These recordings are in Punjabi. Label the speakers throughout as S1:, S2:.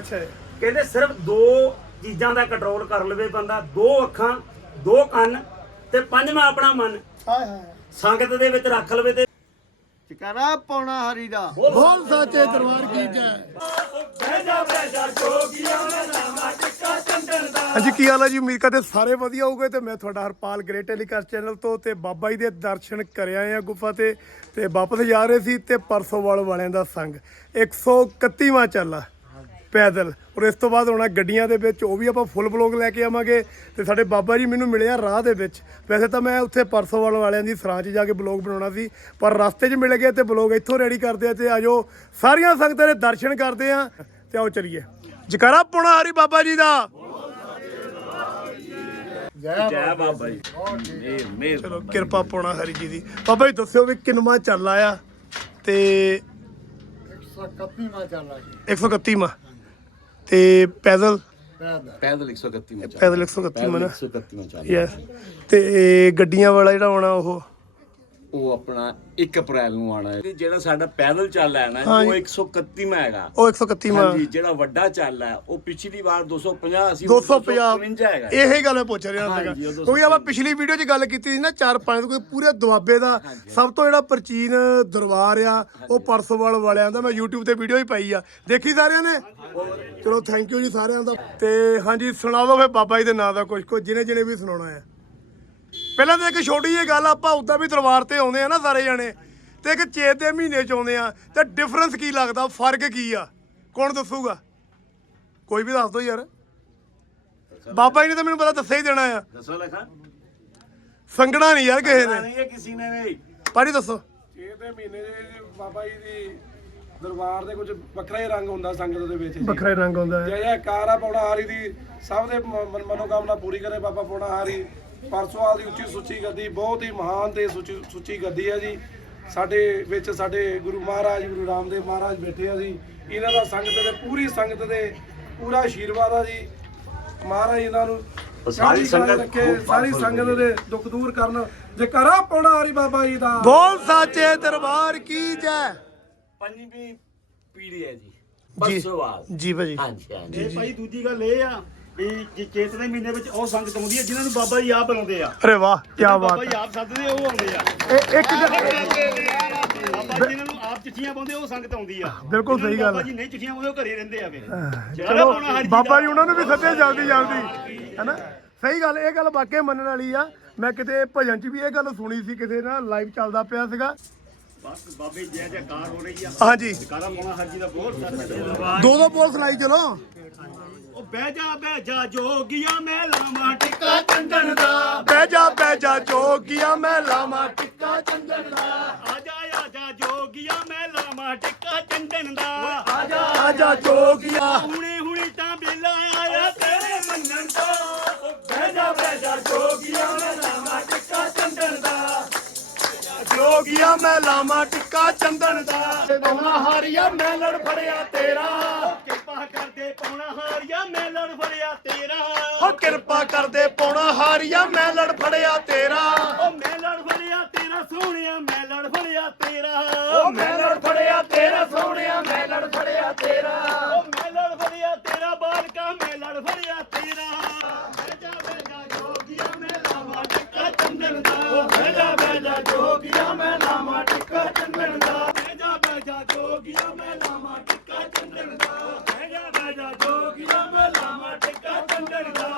S1: ਅੱਛਾ।
S2: ਕਹਿੰਦੇ ਸਿਰਫ ਦੋ ਚੀਜ਼ਾਂ ਦਾ ਕੰਟਰੋਲ ਕਰ ਲਵੇ ਬੰਦਾ ਦੋ ਅੱਖਾਂ ਦੋ ਕੰਨ ਤੇ ਪੰਜਵਾਂ ਆਪਣਾ ਮਨ।
S1: ਹਾਏ ਹਾਏ।
S2: ਸੰਗਤ ਦੇ ਵਿੱਚ ਰੱਖ ਲਵੇ ਤੇ
S3: ਚਿਕਾਰਾ ਪਾਉਣਾ ਹਰੀ ਦਾ।
S1: ਬੋਲ। ਸਾਚੇ ਦਰਬਾਰ ਕੀ ਜੈ। ਹਾਂਜੀ ਕੀ ਹਾਲ ਹੈ ਜੀ? ਉਮੀਦ ਕਰਦੇ ਸਾਰੇ ਵਧੀਆ ਹੋਗੇ ਤੇ ਮੈਂ ਤੁਹਾਡਾ ਹਰਪਾਲ ਗ੍ਰੇਟ ਟੈਲੀਕਾਸਟ ਚੈਨਲ ਤੋਂ ਤੇ ਬਾਬਾ ਜੀ ਦੇ ਦਰਸ਼ਨ ਕਰ ਆਏ ਆ ਗੁਫਾ ਤੇ ਤੇ ਵਾਪਸ ਜਾ ਰਹੇ ਸੀ ਤੇ ਪਰਸੋਵਾਲ ਵਾਲਿਆਂ ਦਾ ਸੰਗ। 131ਵਾਂ ਚੱਲਾ ਪੈਦਲ। ਔਰ ਇਸ ਤੋਂ ਬਾਅਦ ਆਉਣਾ ਗੱਡੀਆਂ ਦੇ ਵਿੱਚ ਉਹ ਵੀ ਆਪਾਂ ਫੁੱਲ ਬਲੌਗ ਲੈ ਕੇ ਆਵਾਂਗੇ ਤੇ ਸਾਡੇ ਬਾਬਾ ਜੀ ਮੈਨੂੰ ਮਿਲੇ ਆ ਰਾਹ ਦੇ ਵਿੱਚ। ਵੈਸੇ ਤਾਂ ਮੈਂ ਉੱਥੇ ਪਰਸੋਵਾਲ ਵਾਲਿਆਂ ਦੀ ਸਰਾਂ 'ਚ ਜਾ ਕੇ ਬਲੌਗ ਬਣਾਉਣਾ ਸੀ ਪਰ ਰਸਤੇ 'ਚ ਮਿਲ ਗਏ ਤੇ ਬਲੌਗ ਇੱਥੋਂ ਰੈਡੀ ਕਰਦੇ ਆ ਤੇ ਆਜੋ ਸਾਰੀਆਂ ਸੰਗਤਾਂ ਦੇ ਦਰਸ਼ਨ ਕਰਦੇ ਆ ਤੇ ਆਓ ਚਲੀਏ। ਜਕਾਰਾ ਪੁਣਾ ਹਰੀ ਬਾਬਾ ਜੀ ਦਾ।
S2: ਜੈ ਬਾਬਾ ਜੀ ਮੇਰ ਮੇਰ
S1: ਚਲੋ ਕਿਰਪਾ ਪਾਉਣਾ ਹਰੀ ਜੀ ਦੀ। ਬਾਬਾ ਜੀ ਦੱਸਿਓ ਵੀ ਕਿੰਨਵਾਂ ਚੱਲ ਆਇਆ ਤੇ
S3: 131 ਮਾ ਚੱਲ ਰਹੀ
S1: 131ਵਾਂ ਤੇ ਪੈਦਲ?
S3: ਪੈਦਾ
S4: ਪੈਦਲ 131 ਮਾ ਚੱਲ
S1: ਪੈਦਲ 131 ਮਨਾ
S4: 131 ਮਾ ਚੱਲ
S1: ਯੈਸ ਤੇ ਗੱਡੀਆਂ ਵਾਲਾ ਜਿਹੜਾ ਆਉਣਾ ਉਹ?
S4: ਉਹ ਆਪਣਾ 1 ਅਪ੍ਰੈਲ ਨੂੰ ਆਣਾ ਹੈ। ਜਿਹੜਾ ਸਾਡਾ ਪੈਦਲ ਚੱਲ ਹੈ ਨਾ। ਉਹ 131 ਮਾ ਹੈਗਾ।
S1: ਉਹ 131 ਵਾਂ
S4: ਹਾਂਜੀ ਜਿਹੜਾ ਵੱਡਾ ਚੱਲ ਹੈ ਉਹ ਪਿਛਲੀ ਵਾਰ 250 ਸੀ
S1: 250
S4: ਹੈਗਾ।
S1: ਇਹੀ ਗੱਲ ਮੈਂ ਪੁੱਛ ਰਿਹਾ
S4: 250
S1: ਕਿਉਂਕਿ ਆਪਾਂ ਪਿਛਲੀ ਵੀਡੀਓ 'ਚ ਗੱਲ ਕੀਤੀ ਸੀ ਨਾ ਚਾਰ ਪੰਜ ਕੋਈ ਪੂਰੇ ਦੁਆਬੇ ਦਾ ਸਭ ਤੋਂ ਜਿਹੜਾ ਪ੍ਰਾਚੀਨ ਦਰਬਾਰ ਆ ਉਹ ਪਰਸੋਵਾਲ ਵਾਲਿਆਂ ਦਾ। ਮੈਂ YouTube ਤੇ ਵੀਡੀਓ ਹੀ ਪਾਈ ਆ। ਦੇਖੀ ਸਾਰਿਆਂ ਨੇ? ਚਲੋ ਥੈਂਕ ਯੂ ਜੀ ਸਾਰਿਆਂ ਦਾ। ਤੇ ਹਾਂਜੀ ਸੁਣਾ ਦਿਓ ਫਿਰ ਬਾਬਾ ਜੀ ਦੇ ਨਾਂ ਦਾ ਕੁਝ ਕੁਝ ਜਿਹਨੇ ਜਿਹਨੇ ਵੀ ਸੁਣਾਉਣਾ ਹੈ। ਪਹਿਲਾਂ ਤਾਂ ਇੱਕ ਛੋਟੀ ਜਿਹੀ ਗੱਲ ਆਪਾਂ ਉਦਾਂ ਵੀ ਦਰਬਾਰ ਤੇ ਆਉਂਦੇ ਆ ਨਾ ਸਾਰੇ ਜਣੇ ਤੇ ਇੱਕ ਚੇਤ ਦੇ ਮਹੀਨੇ ਚ ਆਉਂਦੇ ਆ ਤੇ ਡਿਫਰੈਂਸ ਕੀ ਲੱਗਦਾ ਫ਼ਰਕ ਕੀ ਆ? ਕੌਣ ਦੱਸੂਗਾ? ਕੋਈ ਵੀ ਦੱਸ ਦਿਓ ਯਾਰ। ਬਾਬਾ ਜੀ ਨੇ ਤਾਂ ਮੈਨੂੰ ਪਤਾ ਦੱਸਿਆ ਹੀ ਦੇਣਾ ਆ।
S4: ਦੱਸੋ ਲਖਾ।
S1: ਸੰਗਣਾ ਨਹੀਂ ਯਾਰ ਕਿਸੇ ਨੇ।
S4: ਨਹੀਂ ਹੈ ਕਿਸੇ ਨੇ ਵੀ।
S1: ਪਾੜੀ ਦੱਸੋ।
S5: ਇਹ ਤੇ ਮਹੀਨੇ ਦੇ ਬਾਬਾ ਜੀ ਦੀ ਦਰਬਾਰ ਦੇ ਕੁਝ ਵੱਖਰਾ ਹੀ ਰੰਗ ਹੁੰਦਾ ਸੰਗਤ ਦੇ ਵਿੱਚ। ਜੀ
S1: ਵੱਖਰਾ ਹੀ ਰੰਗ ਹੁੰਦਾ ਹੈ।
S5: ਜੈ ਜੈ ਕਾਰਾ ਪੌਣਾ ਹਾਰੀ ਦੀ ਸਭ ਦੇ ਮ- ਮਨ- ਮਨੋਕਾਮਨਾ ਪੂਰੀ ਕਰੇ ਬਾਬਾ ਪੌਣਾ ਹਾਰੀ ਪਰਸੋਂ ਦੀ ਉੱਚੀ ਸੁੱਚੀ ਗੱਦੀ ਬਹੁਤ ਹੀ ਮਹਾਨ ਤੇ ਸੁੱਚੀ ਸੁੱਚੀ ਗੱਦੀ ਹੈ ਜੀ। ਸਾਡੇ ਵਿੱਚ ਸਾਡੇ ਗੁਰੂ ਮਹਾਰਾਜ ਗੁਰੂ ਰਾਮਦੇਵ ਮਹਾਰਾਜ ਬੈਠੇ ਆ ਜੀ। ਇਹਨਾਂ ਦਾ ਸੰਗਤ ਦੇ ਪੂਰੀ ਸੰਗਤ ਦੇ ਪੂਰਾ ਆਸ਼ੀਰਵਾਦ ਆ ਜੀ। ਮਹਾਰਾਜ ਇਹਨਾਂ ਨੂੰ
S4: ਸਾਰੀ ਸੰਗਤ
S5: ਸਾਰੀ ਸੰਗਤ ਦੇ ਦੁੱਖ ਦੂਰ ਕਰਨ। ਜੇ ਕਰਾ ਪੌਣਾ ਹਾਰੀ ਬਾਬਾ ਜੀ ਦਾ।
S1: ਬੋਲ ਸਾਚੇ ਦਰਬਾਰ ਕੀ ਜੈ?
S4: ਪੰਜਵੀਂ ਪੀੜ੍ਹੀ ਹੈ ਜੀ।
S1: ਜੀ। ਜੀ ਭਾਜੀ।
S4: ਹਾਂਜੀ ਹਾਂਜੀ।
S2: ਇਹ ਭਾਈ ਦੂਜੀ ਗੱਲ ਇਹ ਆ ਵੀ ਜੇ ਚੇਤ ਦੇ ਮਹੀਨੇ ਵਿੱਚ ਉਹ ਸੰਗਤ ਆਉਂਦੀ ਹੈ ਜਿਨ੍ਹਾਂ ਨੂੰ ਬਾਬਾ ਜੀ ਆਪ ਬੁਲਾਉਂਦੇ ਆ।
S1: ਅਰੇ ਵਾਹ ਕੀ
S2: ਬਾਬਾ
S1: ਬਾਤ
S2: ਜੀ ਆਪ ਸੱਦਦੇ ਉਹ ਆਉਂਦੇ ਆ।
S1: ਇਹ ਇੱਕ
S2: ਬਾਬਾ ਜੀ ਨੂੰ ਆਪ ਚਿੱਠੀਆਂ ਪਾਉਂਦੇ ਉਹ ਸੰਗਤ ਆਉਂਦੀ ਆ।
S1: ਬਿਲਕੁਲ ਸਹੀ ਗੱਲ
S2: ਬਾਬਾ ਜੀ ਨਹੀਂ ਚਿੱਠੀਆਂ ਪਾਉਂਦੇ ਉਹ ਘਰੇ ਰਹਿੰਦੇ ਆ ਵੇ
S1: ਚਲੋ ਬਾਬਾ ਜੀ ਉਹਨਾਂ ਨੂੰ ਵੀ ਸੱਦੇ ਜਲਦੀ ਜਲਦੀ ਹੈਨਾ? ਸਹੀ ਗੱਲ ਇਹ ਗੱਲ ਵਾਕਿਆ ਮੰਨਣ ਵਾਲੀ ਆ। ਮੈਂ ਕਿਤੇ ਭਜਨ 'ਚ ਵੀ ਇਹ ਗੱਲ ਸੁਣੀ ਸੀ ਕਿਸੇ ਨਾਲ ਲਾਈਵ ਚੱਲਦਾ ਪਿਆ ਸੀਗਾ।
S2: ਬਾਬੇ ਜੈ ਜੈਕਾਰ ਹੋ ਰਹੀ ਆ।
S1: ਹਾਂਜੀ।
S2: ਜੀ ਦਾ ਬਹੁਤ
S1: ਦੋ ਦੋ ਬੋਲ ਸੁਣਾਈ ਚਲੋ।
S2: ਉਹ ਬਹਿ ਜਾ ਬਹਿ ਜਾ ਜੋਗੀਆਂ ਮੈਂ ਲਾਵਾਂ ਟਿੱਕਾ ਚੰਦਨ ਦਾ।
S1: ਬਹਿ ਜਾ ਬਹਿ ਜਾ ਜੋਗੀਆਂ ਮੈਂ ਲਾਵਾਂ ਟਿੱਕਾ ਚੰਦਨ ਦਾ।
S2: ਆ ਜਾ ਆ ਜਾ ਜੋਗੀਆਂ ਮੈਂ ਲਾਵਾਂ ਟਿੱਕਾ ਚੰਦਨ ਦਾ।
S1: ਆ ਜਾ ਜੋਗੀਆਂ।
S2: ਹੁਣੇ ਹੁਣੇ ਤਾਂ ਬੇਲਾ
S1: ਜੋਗੀਆਂ ਮੈਂ ਲਾਵਾਂ ਟਿੱਕਾ ਚੰਦਨ ਦਾ। ਦੋਨਾ ਹਾਰੀਆ ਮੈਂ ਲੜ ਫੜਿਆ ਤੇਰਾ।
S2: ਕਿਰਪਾ ਕਰਦੇ ਪੌਣਾ ਹਾਰਿਆ ਮੈਂ ਲੜ ਫੜਿਆ ਤੇਰਾ।
S1: ਹੋ ਕਿਰਪਾ ਕਰਦੇ ਪੌਣਾ ਹਾਰੀਆ ਮੈਂ ਲੜ ਫੜਿਆ ਤੇਰਾ।
S2: ਉਹ ਮੈਂ ਲੜ ਫੜਿਆ ਤੇਰਾ ਸੋਹਣਿਆ ਮੈਂ ਜੋਗੀਆ ਮੈਂ ਲਾਵਾਂ ਟਿੱਕਾ ਚੰਦਨ ਦਾ। ਬਹਿ ਜਾ ਬਹਿ ਜਾ ਜੋਗੀਆ ਮੈਂ ਲਾਵਾਂ ਟਿੱਕਾ ਚੰਦਨ ਦਾ। ਬਹਿ ਜਾ ਬਹਿ ਜਾ ਜੋਗੀਆ ਮੈਂ ਲਾਵਾਂ ਟਿੱਕਾ ਚੰਦਨ ਦਾ।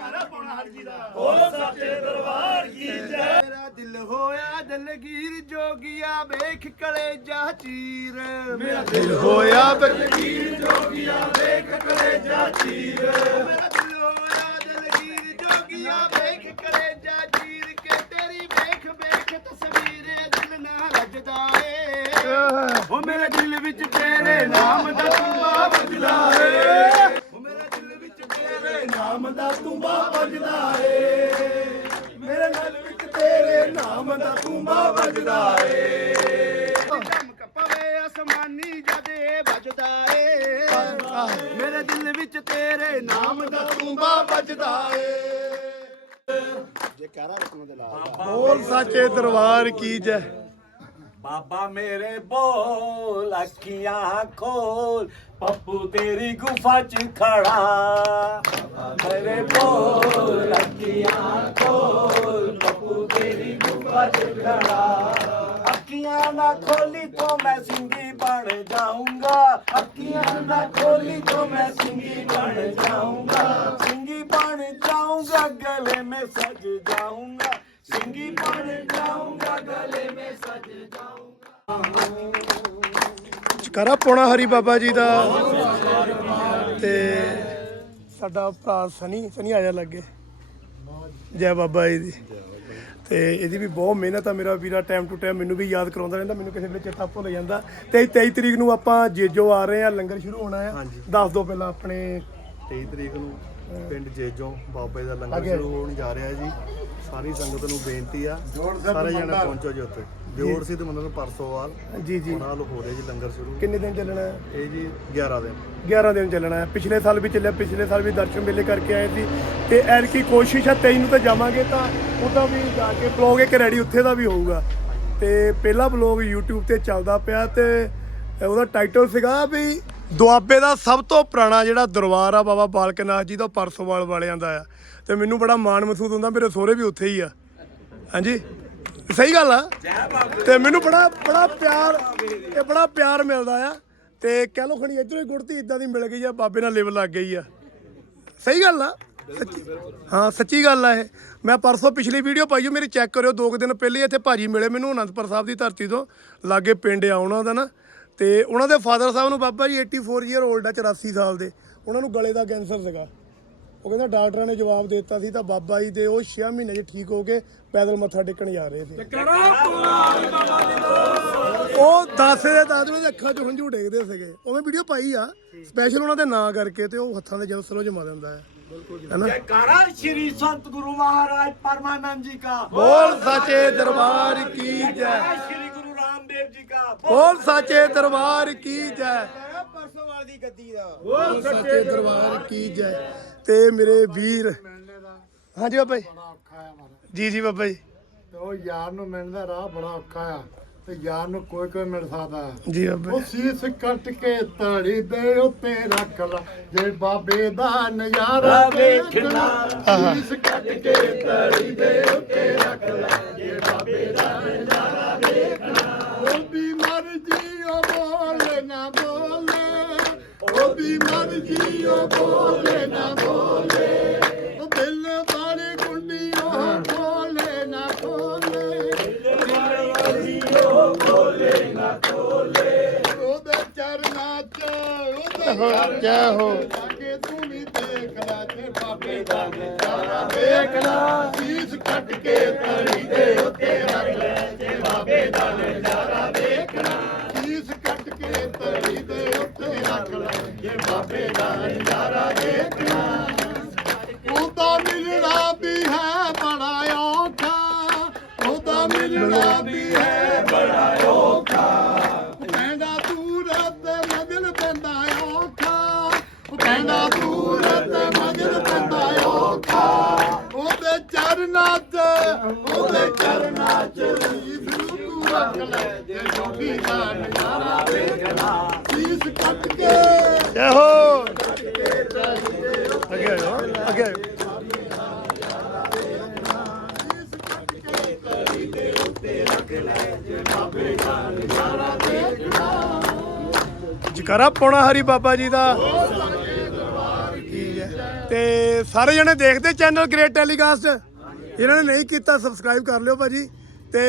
S2: ਕਰਾ ਪੌਣਾ ਹਰ ਜੀ ਦਾ। ਓ ਸੱਚੇ ਦਰਬਾਰ ਕੀ ਜੈ।
S3: ਮੇਰਾ ਦਿਲ ਹੋਇਆ ਦਲਗੀਰ ਜੋਗੀਆ ਵੇਖ ਕਲੇਜਾ ਚੀਰ। ਮੇਰਾ
S1: ਦਿਲ ਹੋਇਆ
S3: ਮੇਰਾ
S1: ਬਲਗੀਰ
S3: ਦਿਲ ਹੋਇਆ ਤੇਰੇ ਨਾਮ ਦਾ ਤੁੰਬਾ ਵੱਜਦਾ ਏ। ਉਹ ਮੇਰੇ ਦਿਲ ਵਿੱਚ ਤੇਰੇ
S1: ਨਾਮ ਦਾ ਤੁੰਬਾ ਵੱਜਦਾ ਏ। ਮੇਰੇ ਦਿਲ ਵਿੱਚ ਤੇਰੇ ਨਾਮ ਦਾ ਤੁੰਬਾ ਵੱਜਦਾ ਏ।
S3: ਚਮਕ ਪਵੇ ਅਸਮਾਨੀ ਜਦੇ ਵੱਜਦਾ ਏ। ਮੇਰੇ ਦਿਲ ਵਿੱਚ ਤੇਰੇ ਨਾਮ ਦਾ
S1: ਤੁੰਬਾ ਵੱਜਦਾ ਏ। ਬੋਲ ਸਾਚੇ ਦਰਬਾਰ ਕੀ ਜੈ।
S4: ਬਾਬਾ ਮੇਰੇ ਬੋਲ, ਅੱਖੀਆਂ ਖੋਲ
S2: ਪੱਪੂ ਤੇਰੀ ਗੁਫਾ ਚ ਖੜਾ। ਮੇਰੇ ਬੋਲ, ਅੱਖੀਆਂ ਖੋਲ ਪੱਪੂ ਤੇਰੀ ਗੁਫਾ ਚ ਖੜਾ। ਅੱਖੀਆਂ ਨਾ ਖੋਲੀ ਤੋਂ ਮੈਂ ਸਿੰਗੀ ਬਣ ਜਾਊਂਗਾ। ਅੱਖੀਆਂ ਨਾ ਖੋਲੀ ਤੋਂ ਮੈਂ ਸਿੰਗੀ ਬਣ ਜਾਊਂਗਾ। ਸਿੰਗੀ ਬਣ ਜਾਊਂਗਾ, ਗਲੇ ਮੇ ਸਜ ਜਾਊਂਗਾ। सिंगी बन जाऊंगा गले में सज जाऊंगा
S1: ਜਕਾਰਾ ਪੋਣਾ ਹਰੀ ਬਾਬਾ ਜੀ ਦਾ ਤੇ ਸਾਡਾ ਭਰਾ ਸਨੀ ਸਨੀ ਆ ਜਾ ਲੱਗੇ ਜੈ ਬਾਬਾ ਜੀ ਦੀ ਤੇ ਇਹਦੀ ਵੀ ਬਹੁਤ ਮਿਹਨਤ ਆ ਮੇਰਾ ਵੀਰਾ ਟਾਈਮ ਟੂ ਟਾਈਮ ਮੈਨੂੰ ਵੀ ਯਾਦ ਕਰਾਉਂਦਾ ਰਹਿੰਦਾ ਮੈਨੂੰ ਕਿਸੇ ਵੇਲੇ ਚੇਤਾ ਭੁੱਲ ਜਾਂਦਾ ਤੇ 23 ਤਰੀਕ ਨੂੰ ਆਪਾਂ ਜੇਜੋ ਆ ਰਹੇ ਆ ਲੰਗਰ ਸ਼ੁਰੂ ਹੋਣਾ ਆ ਦੱਸ ਦਿਓ ਪਹਿਲਾਂ ਆਪਣੇ
S6: 23 ਤਰੀਕ ਨੂੰ ਪਿੰਡ ਜੇਜੋਂ ਬਾਬੇ ਦਾ ਲੰਗਰ। ਸ਼ੁਰੂ ਹੋਣ ਜਾ ਰਿਹਾ ਜੀ। ਸਾਰੀ ਸੰਗਤ ਨੂੰ ਬੇਨਤੀ ਆ। ਸਾਰੇ ਜਣੇ ਪਹੁੰਚੋ ਜੀ ਉੱਥੇ। ਜੋੜ ਸਿੱਧ ਮੰਦਰ ਪਰਸੋਵਾਲ
S1: ਜੀ ਜੀ।
S6: ਉਹਨਾਂ ਨਾਲ ਹੋ ਰਿਹਾ ਜੀ ਲੰਗਰ ਸ਼ੁਰੂ।
S1: ਕਿੰਨੇ ਦਿਨ ਚੱਲਣਾ ਹੈ?
S6: ਇਹ ਜੀ 11 ਦਿਨ।
S1: 11 ਦਿਨ ਚੱਲਣਾ ਹੈ। ਪਿਛਲੇ ਸਾਲ ਵੀ ਚੱਲਿਆ ਪਿਛਲੇ ਸਾਲ ਵੀ ਦਰਸ਼ਨ ਮੇਲੇ ਕਰਕੇ ਆਏ ਸੀ। ਤੇ ਐਰ ਕੀ ਕੋਸ਼ਿਸ਼ ਹੈ 23 ਨੂੰ ਤਾਂ ਜਾਵਾਂਗੇ ਤਾਂ ਉਹਦਾ ਵੀ ਜਾ ਕੇ ਬਲੌਗ ਇੱਕ ਰੈਡੀ ਉੱਥੇ ਦਾ ਵੀ ਹੋਊਗਾ। ਤੇ ਪਹਿਲਾ ਬਲੌਗ YouTube ਤੇ ਚੱਲਦਾ ਪਿਆ ਤੇ ਉਹਦਾ ਟਾਈਟਲ ਸੀਗਾ ਵੀ ਦੁਆਬੇ ਦਾ ਸਭ ਤੋਂ ਪੁਰਾਣਾ ਜਿਹੜਾ ਦਰਬਾਰ ਆ ਬਾਬਾ ਬਾਲਕ ਨਾਥ ਜੀ ਦਾ ਪਰਸੋਵਾਲ ਵਾਲਿਆਂ ਦਾ ਆ। ਤੇ ਮੈਨੂੰ ਬੜਾ ਮਾਣ ਮਹਿਸੂਸ ਹੁੰਦਾ, ਮੇਰੇ ਸਹੁਰੇ ਵੀ ਉੱਥੇ ਹੀ ਆ। ਹਾਂਜੀ? ਸਹੀ ਗੱਲ ਆ। ਤੇ ਮੈਨੂੰ ਬੜਾ ਬੜਾ ਪਿਆਰ, ਇਹ ਬੜਾ ਪਿਆਰ ਮਿਲਦਾ ਆ। ਤੇ ਕਹਿ ਲੋ ਖਣੀ, ਇਧਰੋਂ ਹੀ ਗੁੜਤੀ ਇਦਾਂ ਦੀ ਮਿਲ ਗਈ ਆ, ਬਾਬੇ ਨਾਲ ਲਿਵ ਲੱਗ ਗਈ ਆ। ਸਹੀ ਗੱਲ ਆ। ਸੱਚੀ- ਹਾਂ, ਸੱਚੀ ਗੱਲ ਆ ਇਹ। ਮੈਂ ਪਰਸੋਂ ਪਿਛਲੀ ਵੀਡੀਓ ਪਾਈ ਹੋ ਮੇਰੀ ਚੈੱਕ ਕਰਿਓ, ਦੋ ਕੁ ਦਿਨ ਪਹਿਲੇ ਇੱਥੇ ਭਾਜੀ ਮਿਲੇ ਮੈਨੂੰ, ਅਨੰਦਪੁਰ ਸਾਹਿਬ ਦੀ ਧਰਤੀ ਤੋਂ। ਲਾਗੇ ਪਿੰਡ ਆ ਉਹਨਾਂ ਦਾ ਨਾ। ਤੇ ਉਹਨਾਂ ਦੇ ਫਾਦਰ ਸਾਹਿਬ ਨੂੰ ਬਾਬਾ ਜੀ 84 ਈਅਰ 올ਡ ਆ 84 ਸਾਲ ਦੇ। ਉਹਨਾਂ ਨੂੰ ਗਲੇ ਦਾ ਕੈਂਸਰ ਸੀਗਾ। ਉਹ ਕਹਿੰਦਾ ਡਾਕਟਰਾਂ ਨੇ ਜਵਾਬ ਦਿੱਤਾ ਸੀ ਤਾਂ ਬਾਬਾ ਜੀ ਦੇ ਉਹ 6 ਮਹੀਨੇ ਚ ਠੀਕ ਹੋ ਕੇ ਪੈਦਲ ਮੱਥਾ ਟੇਕਣ ਜਾ ਰਹੇ ਸੀ। ਉਹ ਦਾਸੇ ਦੇ ਦਾਦ ਦੇ ਅੱਖਾਂ 'ਚ ਹੰਝੂ ਡੇਗਦੇ ਸੀਗੇ। ਉਹਵੇਂ ਵੀਡੀਓ ਪਾਈ ਆ ਸਪੈਸ਼ਲ ਉਹਨਾਂ ਦੇ ਨਾਂ ਕਰਕੇ ਤੇ ਉਹ ਹੱਥਾਂ ਦੇ ਜਲ ਸਲੋ ਜਮਾ ਦਿੰਦਾ ਹੈ।
S2: ਜੈਕਾਰਾ ਸ਼੍ਰੀ ਸੰਤ ਗੁਰੂ ਮਹਾਰਾਜ ਪਰਮਾਨੰਦ ਜੀ ਕਾ।
S1: ਬੋਲ ਸੱਚੇ ਦਰਬਾਰ ਕੀ ਜੈ। ਬੋਲ ਸਾਚੇ ਦਰਬਾਰ ਕੀ ਜੈ? ਬੋਲ ਸਾਚੇ ਦਰਬਾਰ ਕੀ ਜੈ? ਤੇ ਮੇਰੇ ਵੀਰ ਹਾਂਜੀ ਬਾਬਾ ਜੀ। ਜੀ ਜੀ ਬਾਬਾ ਜੀ।
S7: ਤੇ ਉਹ ਯਾਰ ਨੂੰ ਮਿਲਣ ਦਾ ਰਾਹ ਬੜਾ ਔਖਾ ਆ। ਤੇ ਯਾਰ ਨੂੰ ਕੋਈ ਕੋਈ ਮਿਲ ਸਕਦਾ
S1: ਜੀ ਬਾਬਾ
S7: ਉਹ ਸੀਸ ਕੱਟ ਕੇ ਤੜੀ ਦੇ ਉੱਤੇ ਰੱਖ ਲਾ। ਜੇ ਬਾਬੇ ਦਾ ਨਜ਼ਾਰਾ ਵੇਖਣਾ ਸੀਸ ਕੱਟ ਕੇ ਤੜੀ ਦੇ ਉੱਤੇ ਰੱਖ ਲਾ ਜੇ ਬਾਬੇ ਦਾ ਨਜ਼ਾਰਾ ਵੇਖਣਾ ਉਹਦੀ ਮਰਜ਼ੀ ਉਹ ਬੋਲੇ ਨਾ ਬੋਲੇ ਉਹਦੀ ਮਰਜ਼ੀ ਉਹ ਬੋਲੇ ਨਾ ਬੋਲੇ। ਉਹ ਦਿਲ ਕੁੰਡੀ ਉਹ ਖੋਲੇ ਨਾ ਖੋਲੇ ਉਹਦੇ ਚਰਨਾਂ ਚ ਉਹਦੇ
S1: ਜੈ ਹੋ
S7: ਲਾਗੇ ਤੂੰ ਵੀ ਦੇਖ ਲੈ ਤੇ ਬਾਬੇ ਦਾ ਨਜ਼ਾਰਾ ਵੇਖ ਲੈ। ਜੈ ਹੋ
S1: ਅੱਗੇ ਆਇਓ ਅੱਗੇ ਆਇਓ ਜਕਾਰਾ ਪੌਣਾ ਹਰੀ ਬਾਬਾ ਜੀ ਦਾ। ਤੇ ਸਾਰੇ ਜਣੇ ਦੇਖਦੇ ਚੈਨਲ ਗ੍ਰੇਟ ਟੈਲੀਕਾਸਟ ਇਹਨਾਂ ਨੇ ਨਹੀਂ ਕੀਤਾ ਸਬਸਕ੍ਰਾਈਬ ਕਰ ਲਿਓ ਭਾਜੀ। ਤੇ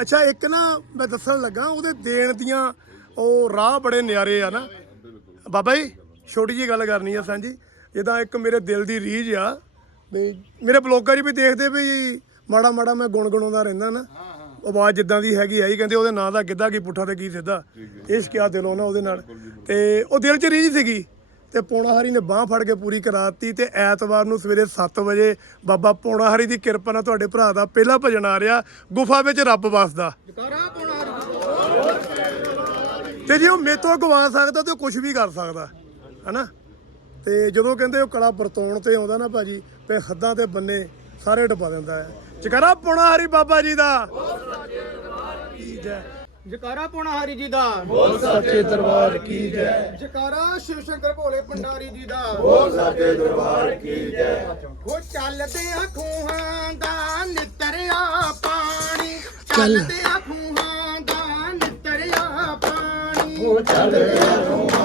S1: ਅੱਛਾ ਇੱਕ ਨਾ ਮੈਂ ਦੱਸਣ ਲੱਗਾ ਉਹਦੇ ਦੇਣ ਦੀਆਂ ਉਹ ਰਾਹ ਬੜੇ ਨਿਆਰੇ ਆ ਨਾ। ਬਾਬਾ ਜੀ ਛੋਟੀ ਜੀ ਗੱਲ ਕਰਨੀ ਆ ਸਾਂਝੀ। ਜਿੱਦਾਂ ਇੱਕ ਮੇਰੇ ਦਿਲ ਦੀ ਰੀਝ ਆ ਵੀ ਮੇਰੇ ਬਲੌਗਰ ਵੀ ਦੇਖਦੇ ਵੀ ਮਾੜਾ ਮਾੜਾ ਮੈਂ ਗੁਣਗੁਣਾਉਂਦਾ ਰਹਿੰਦਾ ਨਾ। ਆਵਾਜ਼ ਜਿੱਦਾਂ ਦੀ ਹੈਗੀ ਆਈ ਕਹਿੰਦੇ ਉਹਦੇ ਨਾਂ ਦਾ ਗਿੱਧਾ ਕੀ ਪੁੱਠਾ ਤੇ ਕੀ ਸਿੱਧਾ। ਇਸ਼ਕ ਆ ਦਿਲੋਂ ਨਾ ਉਹਦੇ ਨਾਲ। ਤੇ ਉਹ ਦਿਲ 'ਚ ਰੀਝ ਸੀਗੀ। ਤੇ ਪੌਣਾ ਹਰੀ ਨੇ ਬਾਹ ਫੜ ਕੇ ਪੂਰੀ ਕਰਾਤੀ ਤੇ ਐਤਵਾਰ ਨੂੰ ਸਵੇਰੇ 7 ਵਜੇ ਬਾਬਾ ਪੌਣਾ ਹਰੀ ਦੀ ਕਿਰਪਾ ਨਾਲ ਤੁਹਾਡੇ ਭਰਾ ਦਾ ਪਹਿਲਾ ਭਜਨ ਆ ਰਿਹਾ, ਗੁਫਾ ਵਿੱਚ ਰੱਬ ਵਸਦਾ। ਤੇ ਜੇ ਉਹ ਮੇਤੋਂ ਗਵਾ ਸਕਦਾ ਤੇ ਉਹ ਕੁਝ ਵੀ ਕਰ ਸਕਦਾ, ਹਨਾ? ਤੇ ਜਦੋਂ ਕਹਿੰਦੇ ਉਹ ਕਲਾ ਵਰਤਾਉਣ ਤੇ ਆਉਂਦਾ ਨਾ ਭਾਜੀ, ਤੇ ਹੱਦਾਂ ਤੇ ਬੰਨੇ ਸਾਰੇ ਡਪਾ ਦਿੰਦਾ ਹੈ। ਚਕਰਾ ਪੌਣਾ ਹਰੀ ਬਾਬਾ ਜੀ ਦਾ। ਕੀ ਜੈ
S3: ਜਕਾਰਾ ਪੋਣਾ ਹਰੀ ਜੀ ਦਾ।
S1: ਬੋਲ ਸੱਚੇ ਦਰਬਾਰ ਕੀ ਜੈ।
S3: ਜਕਾਰਾ ਸ਼ਿਵ ਸ਼ੰਕਰ ਭੋਲੇ ਭੰਡਾਰੀ ਜੀ ਦਾ।
S8: ਬੋਲ ਸੱਚੇ ਦਰਬਾਰ ਕੀ ਜੈ।
S3: ਉਹ ਚੱਲਦੇ ਆ ਖੂਹਾਂ ਦਾ ਨਿਤਰਿਆ ਪਾਣੀ। ਚੱਲਦੇ ਆ ਖੂਹਾਂ ਦਾ ਨਿਤਰਿਆ ਪਾਣੀ। ਉਹ ਉਹ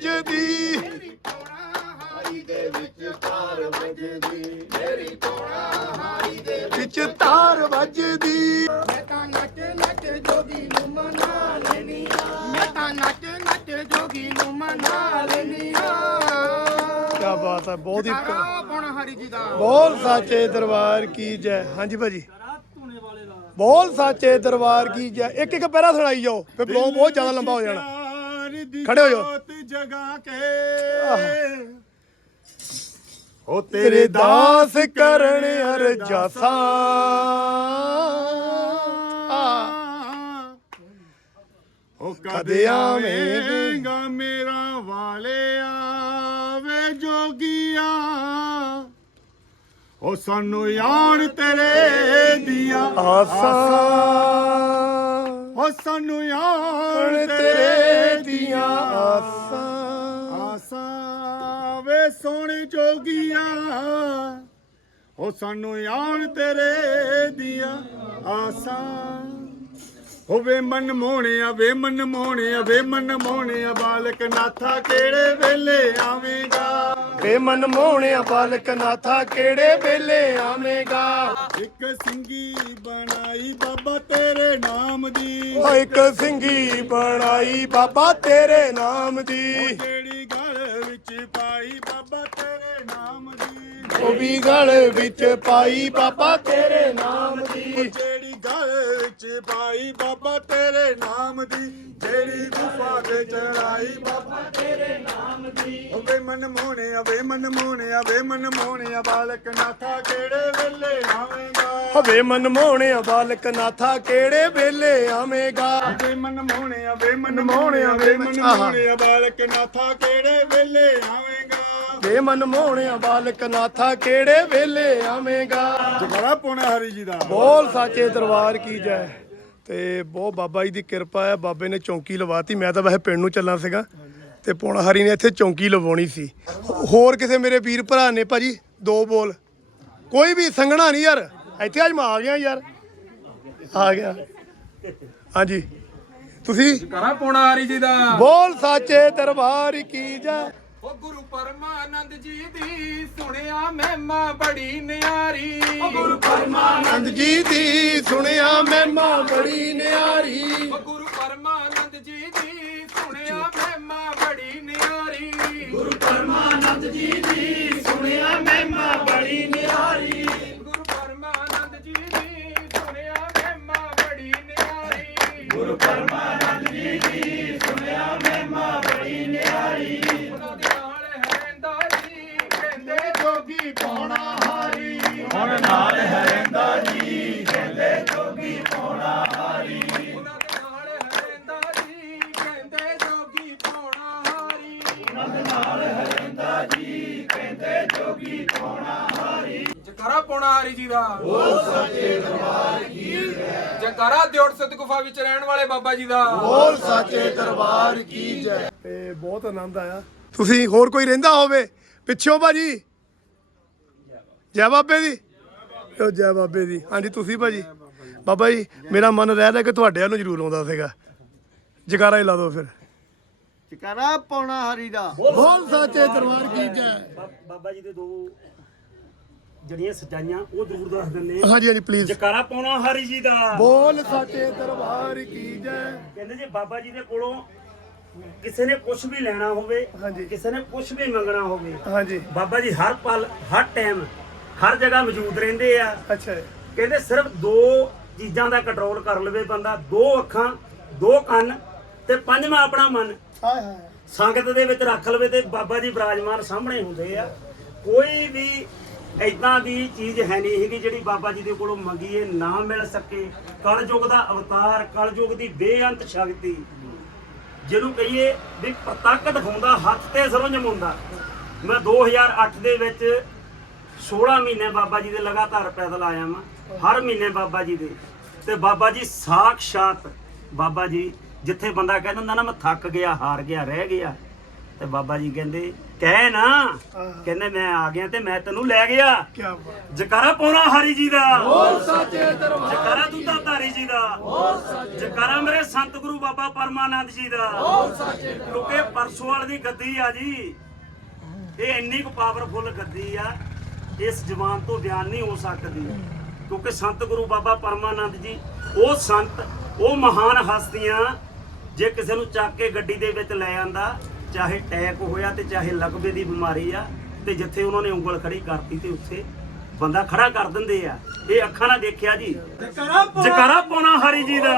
S1: ਤਾਰ ਵੱਜਦੀ
S3: ਪੌਣਾ ਹਾਰੀ ਦੇ। ਵਿੱਚ ਧਾਰ ਵੱਜਦੀ ਮੇਰੀ ਪੌਣਾ ਹਾਰੀ ਦੇ।
S1: ਵਿੱਚ ਤਾਰ ਵੱਜਦੀ
S3: ਮੈਂ ਤਾਂ ਨੱਚ ਨੱਚ ਜੋਗੀ ਨੂੰ ਮਨਾ ਲੈਨੀ ਆ। ਮੈਂ ਤਾਂ ਨੱਚ ਨੱਚ ਜੋਗੀ ਨੂੰ ਮਨਾ ਲੈਨੀ ਆ।
S1: ਕੀ ਬਾਤ ਹੈ ਬਹੁਤ ਹੀ
S3: ਜਕਾਰਾ ਪੌਣਾ ਹਰੀ ਜੀ ਦਾ।
S1: ਬੋਲ ਸਾਚੇ ਦਰਬਾਰ ਕੀ ਜੈ। ਹਾਂਜੀ ਭਾਜੀ। ਬੋਲ ਸਾਚੇ ਦਰਬਾਰ ਕੀ ਜੈ। ਇੱਕ ਇੱਕ ਪੈਰਾ ਸੁਣਾਈ ਜਾਓ ਫਿਰ ਬਲੌਗ ਬਹੁਤ ਜ਼ਿਆਦਾ ਲੰਬਾ ਹੋ ਜਾਣਾ। ਖੜੇ ਹੋ ਜਾਓ।
S6: ਜਗਾ ਕੇ।
S1: ਓ ਤੇਰੇ ਦਾਸ ਕਰਨ ਅਰਜਾਸਾਂ।
S6: ਉਹ
S1: ਕਦੇ ਆਵੇਂਗਾ।
S6: ਮੇਰਾ ਵਾਲਿਆ ਵੇ ਜੋਗੀਆ। ਉਹ ਸਾਨੂੰ ਯਾਰ ਤੇਰੇ ਦੀਆਂ
S1: ਆਸਾਂ।
S6: ਉਹ ਸਾਨੂੰ ਯਾਰ
S1: ਹੁਣ
S6: ਤੇਰੇ
S1: ਦੀਆਂ ਆਸਾਂ।
S6: ਆਸਾਂ ਵੇ ਸੋਹਣੇ ਜੋਗੀਆ। ਉਹ ਸਾਨੂੰ ਯਾਰ ਤੇਰੇ ਦੀਆਂ ਆਸਾਂ। ਹੋਵੇ ਮਨ ਮੋਹਣਿਆ ਵੇ ਮਨ ਮੋਹਣਿਆ ਵੇ ਮਨ ਮੋਹਣਿਆ ਬਾਲਕ ਨਾਥਾ ਕਿਹੜੇ ਵੇਲੇ ਆਵੇਂਗਾ?
S1: ਵੇ ਮਨ ਮੋਹਣਿਆ ਬਾਲਕ ਨਾਥਾ ਕਿਹੜੇ ਵੇਲੇ ਆਵੇਂਗਾ?
S6: ਇੱਕ ਸਿੰਗੀ
S1: ਇੱਕ ਸਿੰਘੀ ਬਣਾਈ ਬਾਬਾ ਤੇਰੇ ਨਾਮ ਦੀ।
S6: ਜਿਹੜੀ ਗਲ ਵਿੱਚ ਪਾਈ ਬਾਬਾ ਤੇਰੇ ਨਾਮ ਦੀ?
S1: ਉਹ ਵੀ ਗਲ ਵਿੱਚ ਪਾਈ ਬਾਬਾ ਤੇਰੇ ਨਾਮ ਦੀ।
S6: ਜਿਹੜੀ ਗਲ ਵਿੱਚ ਪਾਈ ਬਾਬਾ ਤੇਰੇ ਨਾਮ ਦੀ? ਜਿਹੜੀ ਗੁਫਾ ਤੇ ਚੜਾਈ ਬਾਬਾ। ਤੇਰੇ ਨਾਮ ਦੀ। ਵੇ ਮਨ ਮੋਹਣਿਆ ਵੇ ਮਨ ਮੋਹਣਿਆ ਵੇ ਮਨ ਮੋਹਣਿਆ ਬਾਲਕ ਨਾਥਾ ਕਿਹੜੇ ਵੇਲੇ ਆਵੇਂਗਾ?
S1: ਹਵੇ ਮਨ ਮੋਹਣਿਆ ਬਾਲਕ ਨਾਥਾ ਕਿਹੜੇ ਵੇਲੇ ਆਵੇਂਗਾ?
S6: ਵੇ ਮਨ ਮੋਹਣਿਆ ਵੇ ਮਨ ਮੋਹਣਿਆ ਵੇ ਮਨ ਮੋਹਣਿਆ ਬਾਲਕ ਨਾਥਾ ਕਿਹੜੇ ਵੇਲੇ ਆਵੇਂਗਾ?
S1: ਵੇ ਮਨ ਮੋਹਣਿਆ ਬਾਲਕ ਨਾਥਾ ਕਿਹੜੇ ਵੇਲੇ ਆਵੇਂਗਾ?
S6: ਜਗਰਾ ਪੋਣਾ ਹਰੀ ਜੀ ਦਾ।
S1: ਬੋਲ ਸਾਚੇ ਦਰਬਾਰ ਕੀ ਜੈ। ਤੇ ਬਹੁਤ ਬਾਬਾ ਜੀ ਦੀ ਕਿਰਪਾ ਹੈ ਬਾਬੇ ਨੇ ਚੌਂਕੀ ਲਵਾਤੀ। ਮੈਂ ਤਾਂ ਵੈਸੇ ਪਿੰਡ ਨੂੰ ਚੱਲਣਾ ਸੀਗਾ ਤੇ ਪੌਣਾ ਹਰੀ ਨੇ ਇੱਥੇ ਚੌਂਕੀ ਲਵਾਉਣੀ ਸੀ। ਹੋਰ ਕਿਸੇ ਮੇਰੇ ਵੀਰ ਭਰਾ ਨੇ ਭਾਜੀ? ਦੋ ਬੋਲ। ਕੋਈ ਵੀ ਸੰਗਣਾ ਨਹੀਂ ਯਾਰ। ਇੱਥੇ ਅੱਜ ਮੈਂ ਆ ਗਿਆ ਯਾਰ। ਆ ਗਿਆ। ਹਾਂਜੀ। ਤੁਸੀਂ?
S9: ਕਰਾਂ ਪੋਣਾ ਹਰੀ ਜੀ ਦਾ।
S1: ਬੋਲ ਸਾਚੇ ਦਰਬਾਰ ਕੀ ਜੈ।
S9: ਉਹ ਗੁਰੂ ਪਰਮਾਨੰਦ ਜੀ ਦੀ ਸੁਣਿਆ ਮਹਿਮਾ ਬੜੀ ਨਿਆਰੀ। ਉਹ ਗੁਰੂ
S1: ਆਨੰਦ ਜੀ ਦੀ ਸੁਣਿਆ ਮਹਿਮਾ ਬੜੀ ਨਿਆਰੀ।
S9: ਉਹ ਗੁਰੂ ਪਰਮਾਨੰਦ ਜੀ ਦੀ ਸੁਣਿਆ ਮਹਿਮਾ ਬੜੀ ਨਿਆਰੀ। ਗੁਰੂ ਗੁਰੂ ਦਿਉੜ ਸਤ ਗੁਫਾ ਵਿੱਚ ਰਹਿਣ ਵਾਲੇ ਬਾਬਾ ਜੀ ਦਾ।
S1: ਬੋਲ ਸਾਚੇ ਦਰਬਾਰ ਕੀ ਜੈ। ਤੇ ਬਹੁਤ ਆਨੰਦ ਆਇਆ। ਤੁਸੀਂ ਹੋਰ ਕੋਈ ਰਹਿੰਦਾ ਹੋਵੇ? ਪਿੱਛੋਂ ਭਾਜੀ। ਜੈ ਬਾਬੇ ਦੀ। ਉਹ ਜੈ ਬਾਬੇ ਦੀ। ਹਾਂਜੀ ਤੁਸੀਂ ਭਾਜੀ। ਬਾਬਾ ਜੀ ਮੇਰਾ ਮਨ ਰਹਿ ਰਿਹਾ ਕਿ ਤੁਹਾਡੇ ਵੱਲ ਨੂੰ ਜ਼ਰੂਰ ਆਉਂਦਾ ਸੀਗਾ। ਜਕਾਰਾ ਹੀ ਲਾ ਦਿਓ ਫਿਰ।
S3: ਜਕਾਰਾ ਪੌਣਾ ਹਰੀ ਦਾ।
S1: ਬੋਲ ਸਾਚੇ ਦਰਬਾਰ ਕੀ ਜੈ।
S10: ਬਾਬਾ ਜੀ ਦੇ ਦੋ ਜਿਹੜੀਆਂ ਸਚਾਈਆਂ ਉਹ ਜ਼ਰੂਰ ਦੱਸ ਦਿੰਦੇ
S1: ਹਾਂਜੀ ਹਾਂਜੀ ਪਲੀਜ਼
S10: ਜਕਾਰਾ ਪਾਉਣਾ ਹਰੀ ਜੀ ਦਾ।
S1: ਬੋਲ ਸਾਚੇ ਦਰਬਾਰ ਕੀ ਜੈ।
S10: ਕਹਿੰਦੇ ਜੇ ਬਾਬਾ ਜੀ ਦੇ ਕੋਲੋਂ ਕਿਸੇ ਨੇ ਕੁਝ ਵੀ ਲੈਣਾ ਹੋਵੇ
S1: ਹਾਂਜੀ।
S10: ਕਿਸੇ ਨੇ ਕੁਝ ਵੀ ਮੰਗਣਾ ਹੋਵੇ
S1: ਹਾਂਜੀ।
S10: ਬਾਬਾ ਜੀ ਹਰ ਪਲ ਹਰ ਟਾਈਮ ਹਰ ਜਗ੍ਹਾ ਮੌਜੂਦ ਰਹਿੰਦੇ ਆ।
S1: ਅੱਛਾ ਜੀ।
S10: ਕਹਿੰਦੇ ਸਿਰਫ ਦੋ ਚੀਜ਼ਾਂ ਦਾ ਕੰਟਰੋਲ ਕਰ ਲਵੇ ਬੰਦਾ ਦੋ ਅੱਖਾਂ ਦੋ ਕੰਨ ਤੇ ਪੰਜਵਾਂ ਆਪਣਾ ਮਨ।
S1: ਹਾਏ ਹਾਏ।
S10: ਸੰਗਤ ਦੇ ਵਿੱਚ ਰੱਖ ਲਵੇ ਤੇ ਬਾਬਾ ਜੀ ਬਿਰਾਜਮਾਨ ਸਾਹਮਣੇ ਹੁੰਦੇ ਆ। ਕੋਈ ਵੀ ਇਦਾਂ ਦੀ ਚੀਜ਼ ਹੈ ਨਹੀਂ ਹੈਗੀ ਜਿਹੜੀ ਬਾਬਾ ਜੀ ਦੇ ਕੋਲੋਂ ਮੰਗੀਏ, ਨਾ ਮਿਲ ਸਕੇ। ਕਲਯੁਗ ਦਾ ਅਵਤਾਰ, ਕਲਯੁਗ ਦੀ ਬੇਅੰਤ ਸ਼ਕਤੀ। ਜਿਹਨੂੰ ਕਹੀਏ ਵੀ ਪ੍ਰਤੱਖ ਦਿਖਾਉਂਦਾ, ਹੱਥ ਤੇ ਸਰੋਂ ਜਮਾਉਂਦਾ ਮੈਂ 2008 ਦੇ ਵਿੱਚ 16 ਮਹੀਨੇ ਬਾਬਾ ਜੀ ਦੇ ਲਗਾਤਾਰ ਪੈਦਲ ਆਇਆ ਮੈਂ ਹਰ ਮਹੀਨੇ ਬਾਬਾ ਜੀ ਦੇ। ਤੇ ਬਾਬਾ ਜੀ ਸਾਖਸ਼ਾਤ ਬਾਬਾ ਜੀ ਜਿੱਥੇ ਬੰਦਾ ਕਹਿੰਦਾ ਦਿੰਦਾ ਨਾ, ਮੈਂ ਥੱਕ ਗਿਆ, ਹਾਰ ਗਿਆ, ਰਹਿ ਗਿਆ। ਤੇ ਬਾਬਾ ਜੀ ਕਹਿੰਦੇ ਕਹਿ ਨਾ ਕਹਿੰਦੇ ਮੈਂ ਆ ਗਿਆ ਤੇ ਮੈਂ ਤੈਨੂੰ ਲੈ ਗਿਆ।
S1: ਕੀ ਬਾਤ।
S10: ਜਕਾਰਾ ਪੌਣਾ ਹਰੀ ਜੀ ਦਾ। ਬੋਲ ਸੱਚੇ ਦਰਬਾਰ ਜਕਾਰਾ ਦੂਤਾ ਧਾਰੀ ਜੀ ਦਾ। ਬੋਲ ਸੱਚੇ। ਜਕਾਰਾ ਮੇਰੇ ਸੰਤ ਗੁਰੂ ਬਾਬਾ ਪਰਮਾਨੰਦ ਜੀ ਦਾ। ਬੋਲ ਸੱਚੇ ਕਿਉਂਕਿ ਪਰਸੋਂ ਵਾਲੀ ਦੀ ਗੱਦੀ ਆ ਜੀ। ਇਹ ਇੰਨੀ ਕੁ ਪਾਵਰਫੁਲ ਗੱਦੀ ਆ। ਇਸ ਜ਼ਬਾਨ ਤੋਂ ਬਿਆਨ ਨਹੀਂ ਹੋ ਸਕਦੀ। ਕਿਉਂਕਿ ਸੰਤ ਗੁਰੂ ਬਾਬਾ ਪਰਮਾਨੰਦ ਜੀ ਉਹ ਸੰਤ ਉਹ ਮਹਾਨ ਹਸਤੀਆਂ ਜੇ ਕਿਸੇ ਨੂੰ ਚੱਕ ਕੇ ਗੱਡੀ ਦੇ ਵਿੱਚ ਲੈ ਆਂਦਾ ਚਾਹੇ ਟੈਕ ਹੋਇਆ ਤੇ ਚਾਹੇ ਲਕਵੇ ਦੀ ਬਿਮਾਰੀ ਆ ਤੇ ਜਿੱਥੇ ਉਹਨਾਂ ਨੇ ਉਂਗਲ ਖੜੀ ਕਰਤੀ ਤੇ ਉੱਥੇ ਬੰਦਾ ਖੜਾ ਕਰ ਦਿੰਦੇ ਆ। ਇਹ ਅੱਖਾਂ ਨਾਲ ਦੇਖਿਆ ਜੀ। ਜਕਾਰਾ ਪੌਣਾ ਹਰੀ ਜੀ ਦਾ।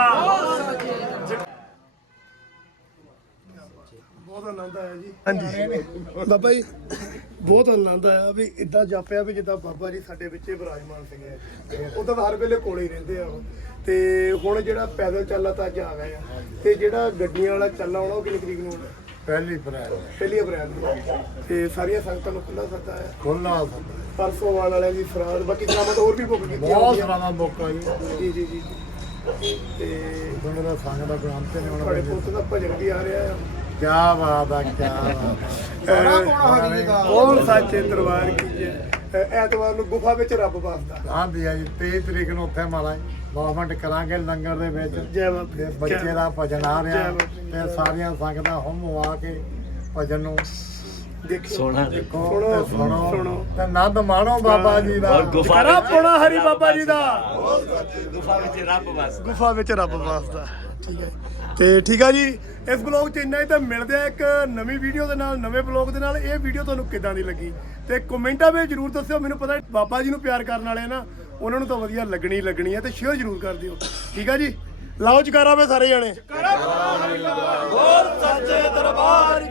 S1: ਬਹੁਤ ਆਨੰਦ ਆਇਆ ਜੀ। ਹਾਂਜੀ। ਬਾਬਾ ਜੀ ਬਹੁਤ ਆਨੰਦ ਆਇਆ ਵੀ ਇਦਾਂ ਜਾਪਿਆ ਵੀ ਜਿੱਦਾਂ ਬਾਬਾ ਜੀ ਸਾਡੇ ਵਿੱਚ ਹੀ ਵਿਰਾਜਮਾਨ ਸੀਗੇ। ਉਦੋਂ ਤਾਂ ਹਰ ਵੇਲੇ ਕੋਲੇ ਹੀ ਰਹਿੰਦੇ ਆ ਉਹ। ਤੇ ਹੁਣ ਜਿਹੜਾ ਪੈਦਲ ਚੱਲਾ ਤਾਂ ਅੱਜ ਆ ਗਏ ਆ। ਤੇ ਜਿਹੜਾ ਗੱਡੀਆਂ ਵਾਲਾ ਚੱਲਾ ਆਉਣਾ ਉਹ ਕਿੰਨੀ ਤਰੀਕ ਨੂੰ ਹੋਣਾ
S7: ਪਹਿਲੀ ਅਪ੍ਰੈਲ।
S1: ਪਹਿਲੀ ਅਪ੍ਰੈਲ ਨੂੰ। ਤੇ ਸਾਰੀਆਂ ਸੰਗਤਾਂ ਨੂੰ ਖੁੱਲਾ ਸੱਦਾ ਹੈ।
S7: ਖੁੱਲਾ
S1: ਪਰਸੋਂ ਵਾਲ ਵਾਲਿਆਂ ਦੀ ਫਰਾਦ ਬਾਕੀ ਸਲਾਮਤ ਹੋਰ ਵੀ ਬੁੱਕ ਕੀਤੀਆਂ
S7: ਬਹੁਤ
S1: ਹੋਈਆਂ।
S7: ਸਾਰਾ ਮੌਕਾ ਜੀ
S1: ਜੀ ਜੀ ਜੀ। ਜੀ। ਤੇ
S7: ਬੰਦੇ ਦਾ ਸੰਗ ਦਾ ਗ੍ਰਾਮ ਤੇ ਨੇ
S1: ਤੁਹਾਡੇ
S7: ਹੁਣ
S1: ਪੁੱਤ ਦਾ। ਭਜਨ ਵੀ ਆ ਰਿਹਾ ਆ
S7: ਕੀ ਬਾਤ ਆ ਕੀ ਬਾਤ ਆ।
S1: ਬੋਲ ਸੱਚੇ ਦਰਬਾਰ ਕੀ ਜੈ ਅ, ਐਤਵਾਰ ਨੂੰ ਗੁਫਾ ਵਿੱਚ ਰੱਬ ਵਸਦਾ
S7: ਹਾਂਜੀ ਆ ਜੀ 23 ਤਰੀਕ ਨੂੰ ਉੱਥੇ ਮਾਰਾ ਗਵਰਨਮੈਂਟ ਕਰਾਂਗੇ ਲੰਗਰ ਦੇ ਵਿੱਚ।
S1: ਜੈ ਬਾਬਾ
S7: ਬੱਚੇ ਦਾ ਭਜਨ ਆ ਰਿਹਾ। ਤੇ ਸਾਰੀਆਂ ਸੰਗਤਾਂ ਹਮ ਆ ਕੇ ਭਜਨ ਨੂੰ
S4: ਸੋਹਣਾ
S7: ਦੇਖੋ
S1: ਸੁਣੋ,
S7: ਤੇ ਸੁਣੋ।
S1: ਸੁਣੋ।
S7: ਤੇ ਆਨੰਦ ਮਾਣੋ ਬਾਬਾ ਜੀ ਦਾ।
S4: ਗੁਫਾ
S1: ਕਰਾ ਪੋਣਾ ਹਰੀ ਬਾਬਾ ਜੀ ਦਾ।
S4: ਗੁਫਾ ਵਿੱਚ ਰੱਬ ਵਸ
S1: ਗੁਫਾ ਵਿੱਚ ਰੱਬ ਵਸਦਾ ਠੀਕ ਹੈ ਤੇ ਠੀਕ ਆ ਜੀ ਇਸ ਬਲੌਗ 'ਚ ਇੰਨਾ ਹੀ ਤਾਂ ਮਿਲਦੇ ਆ ਇੱਕ ਨਵੀਂ ਵੀਡੀਓ ਦੇ ਨਾਲ ਨਵੇਂ ਬਲੌਗ ਦੇ ਨਾਲ। ਇਹ ਵੀਡੀਓ ਤੁਹਾਨੂੰ ਕਿਦਾਂ ਦੀ ਲੱਗੀ? ਤੇ ਕਮੈਂਟਾਂ ਵਿੱਚ ਜਰੂਰ ਦੱਸਿਓ ਮੈਨੂੰ ਪਤਾ ਬਾਬਾ ਜੀ ਨੂੰ ਪਿਆਰ ਕਰਨ ਵਾਲੇ ਨਾ ਉਹਨਾਂ ਨੂੰ ਤਾਂ ਵਧੀਆ ਲੱਗਣੀ ਲੱਗਣੀ ਹੈ ਤੇ ਸ਼ੇਅਰ ਜਰੂਰ ਕਰ ਦਿਓ। ਠੀਕ ਆ ਜੀ? ਲਾਓ ਜਕਾਰਾ ਵੇ ਸਾਰੇ ਜਾਣੇ।
S2: ਹੋਰ ਸੱਚੇ ਦਰਬਾਰ